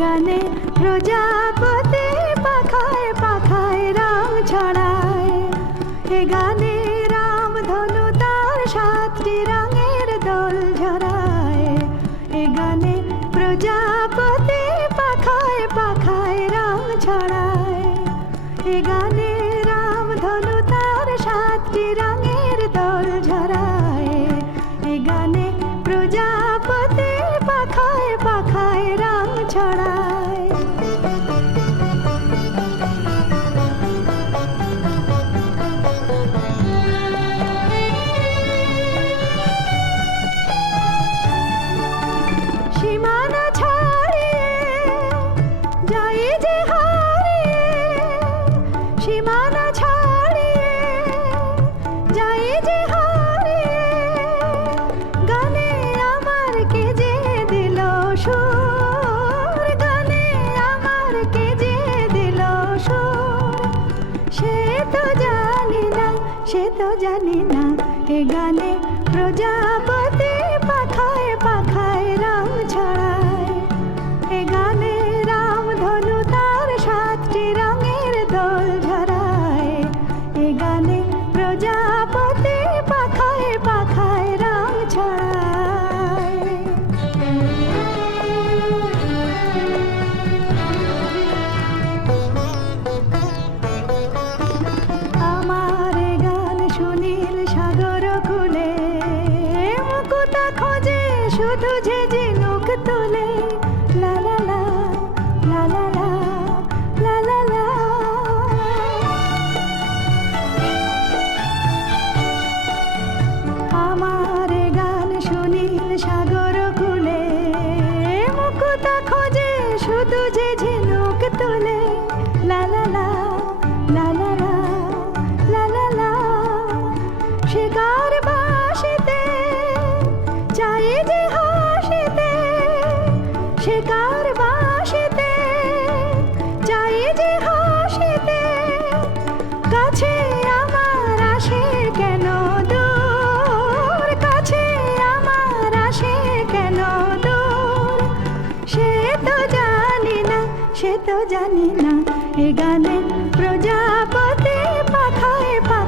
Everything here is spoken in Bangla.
গানে প্রজাপতি পাখায় পাখায় রং ছড়ায়। এ গানে রামধনু তার 7টি রঙের দোল ঝরায়। এ গানে প্রজাপতি পাখায় পাখায় রং ছড়ায়। এ গানে রামধনু তার 7টি রঙের দোল ঝরায়। এ গানে প্রজাপতি পাখায় পাখায় রং ছড়ায়। সীমানা ছাড়িয়ে যাই যে হারিয়ে, সীমানা ছাড়িয়ে যাই যে হারিয়ে, গানে আমার কে যে দিল সুর, গানে আমার কে যে দিল সুর। সে তো জানি না, সে তো জানি না, এ গানে প্রজাপতি পাখায় পাখায় রং ছড়ায়। এ গানে রামধনু তার 7টি রঙের দোল ঝরায়। এ গানে প্রজাপতি পাখায় পাখায় রং ছড়ায়। আমার এ গান সুনীল সাগর কূলে, মুকুতা খোঁজে শুধু যে ঝিনুক তুলে। লা লা লা লা লা লা লা লা লা। আমার এ গান সুনীল সাগর কূলে, মুকুতা খোঁজে শুধু যে ঝিনুক তুলে। লা লা লা লা লা লা লা লা লা। শিকার বাসিতে চাই যে হাসিতে, শিকার বাসিতে চাই যে হাসিতে, কাছে আমার আসে কেন দূর, কাছে আমার আসে কেন দূর। সে তো জানি না, সে তো জানি না, এ গানে প্রজাপতি পাখায় পাখায়